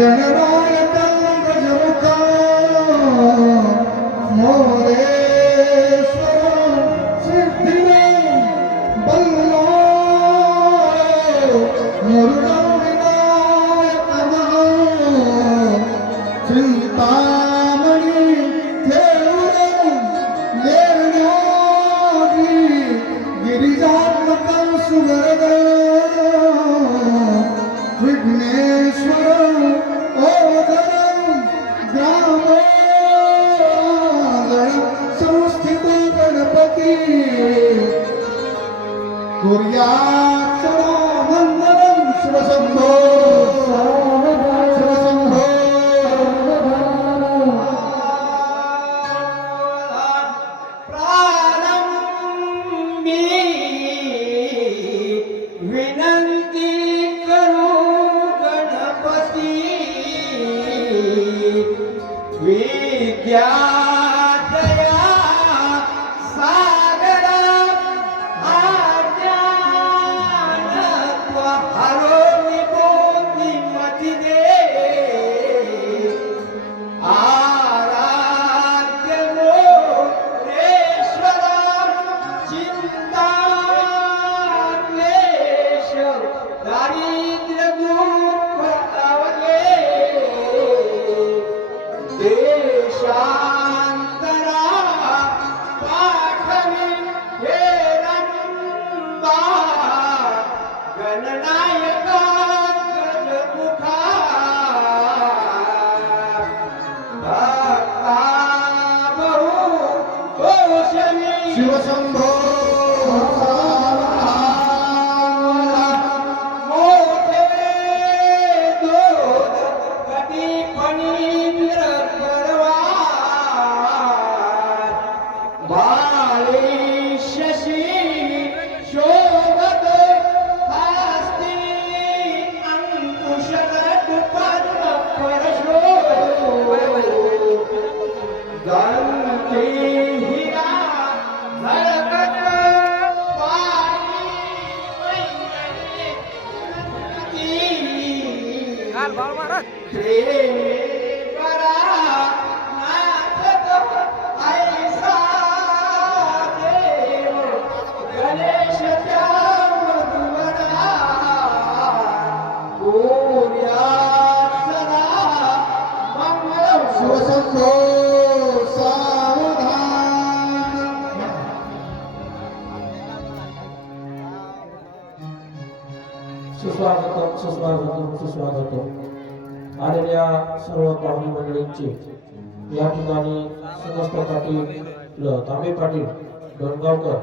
Yeah. deixar. सुस्वागतम सुस्वागतम सुस्वागतम आलेल्या सर्व पाहुणे मंडळींचे या ठिकाणी समस्त पाटील तांबे पाटील डोणगावकर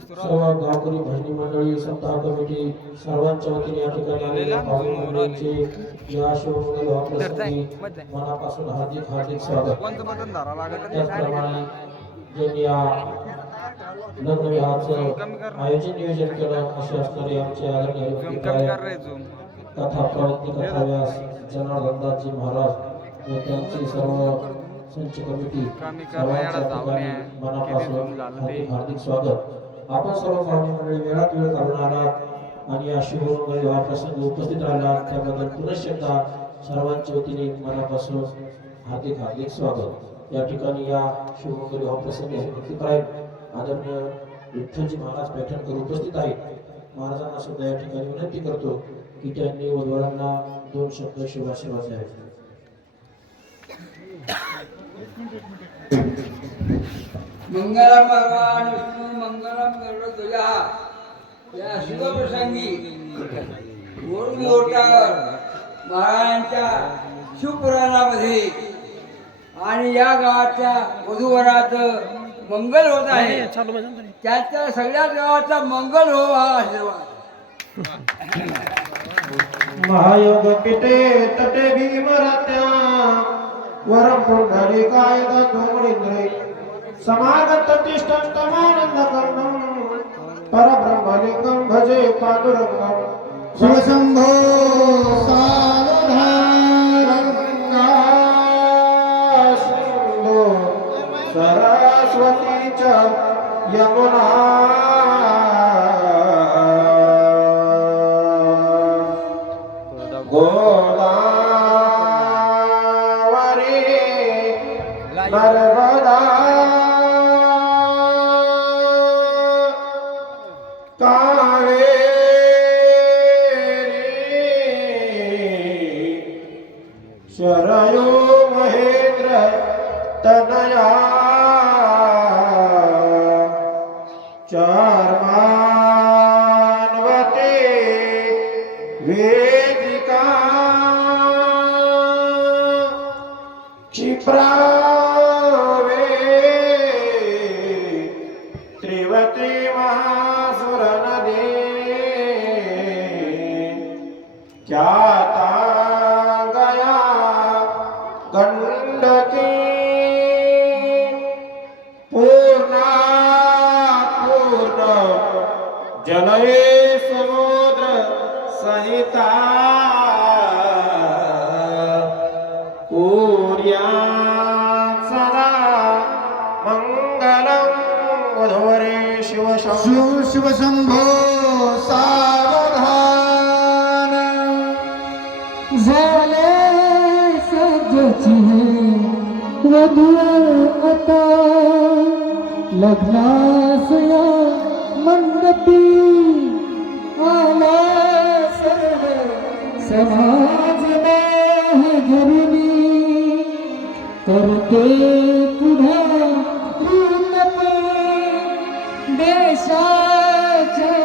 सर्व गावकरी भजनी मंडळी सप्ताह कमिटी सर्वांच्या वतीने या ठिकाणी आलेल्या पाहुणे मंडळींचे या शिवमंगल प्रसंगी मनापासून हार्दिक हार्दिक स्वागत. त्याचप्रमाणे ज्यांनी या लग्न विवाहाचं आयोजन नियोजन केलं असे असणारे आमचे आदरणीय कथा प्रवृत्ती कथा व्यास जनार्दनदासजी महाराज व त्यांची सर्व संच कमिटी मनापासून हार्दिक स्वागत. आपण सर्व पाहुणे मंडळी वेळात वेळ काढून आलात आणि या विवाह प्रसंगी उपस्थित राहिलात त्याबद्दल पुनश्च सर्वांच्या वतीने मनापासून हार्दिक हार्दिक स्वागत. या ठिकाणी या शिवमंगल विवाह प्रसंगी उपस्थित आहेत. आदरणीय विठ्ठलजी महाराज पॅटर्नकर उपस्थित आहेत. महाराजांना सुद्धा या ठिकाणी विनंती करतो की त्यांनी वधवारांना दोन शब्द शिवाशिवाचे आहेत मंगलम भगवान विष्णू मंगलम गरुडध्वजा या शुभप्रसंगी गोडमोटावर महाराजांच्या शिवपुराणामध्ये आणि या गावाच्या वधूवराचं मंगल होत आहे. त्याच्या सगळ्या गावाचा मंगल हो हा आशीर्वाद महायोग पिते तटे भीमरत्या वरम पुंडरी कायद धोमणींद्रे समागत तिष्ठन्तमानंद कर्णम परब्रह्मलिंगम भजे पांडुरंगम। शिवशंभो बरबदा शरयो महेंद्र तनया। चारमानवते वेदिका। गंडकी पूर्णा पूर्ण. जलये समुद्र सहिता. कुर्या सदा मङ्गलं वधूवरे शिव शिव शंभो वधू आता लग्नास या मंडपी आला सर्व समाज घरुनी करते पुढे विनती देशाच्या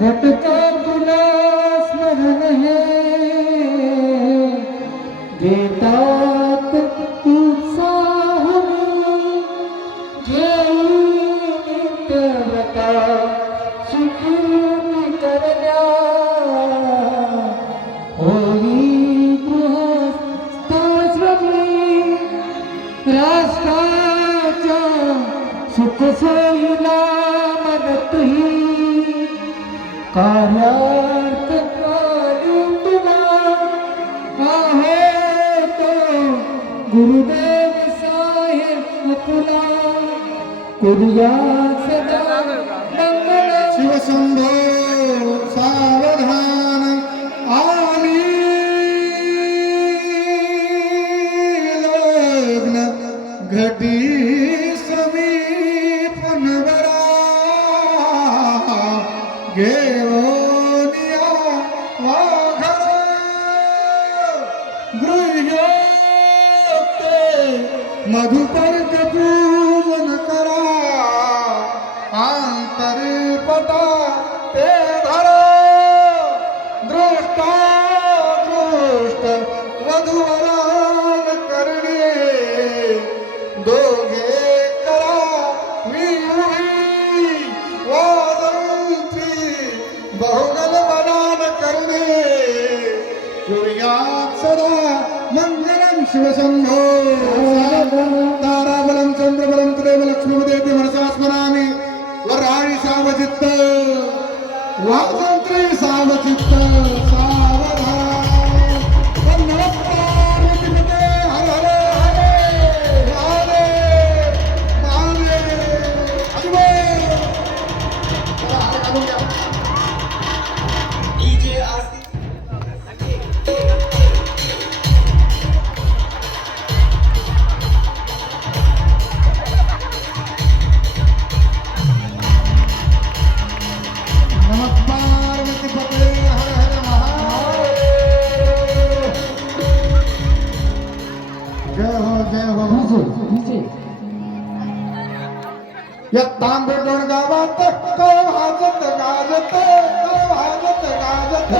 घटका तुला स्मरण हे करूया सदा मंगळ शिवशंभो सावधान आली लग्न घटी समीप नवरा घेऊनिया वाघर गृह्योक्ते मधुपर्क पूजन करा. आंतरपटा ते धरा. दृष्टा दृष्ट वधुवरान करणे. दोघे करा. विहुही वादंती बहुगल वनान करणे. कुर्यात सदा मङ्गलं शिवशम्भो तांबडोण गावात कौ हाजत गाजत कौ हाजत गाजत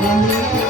Música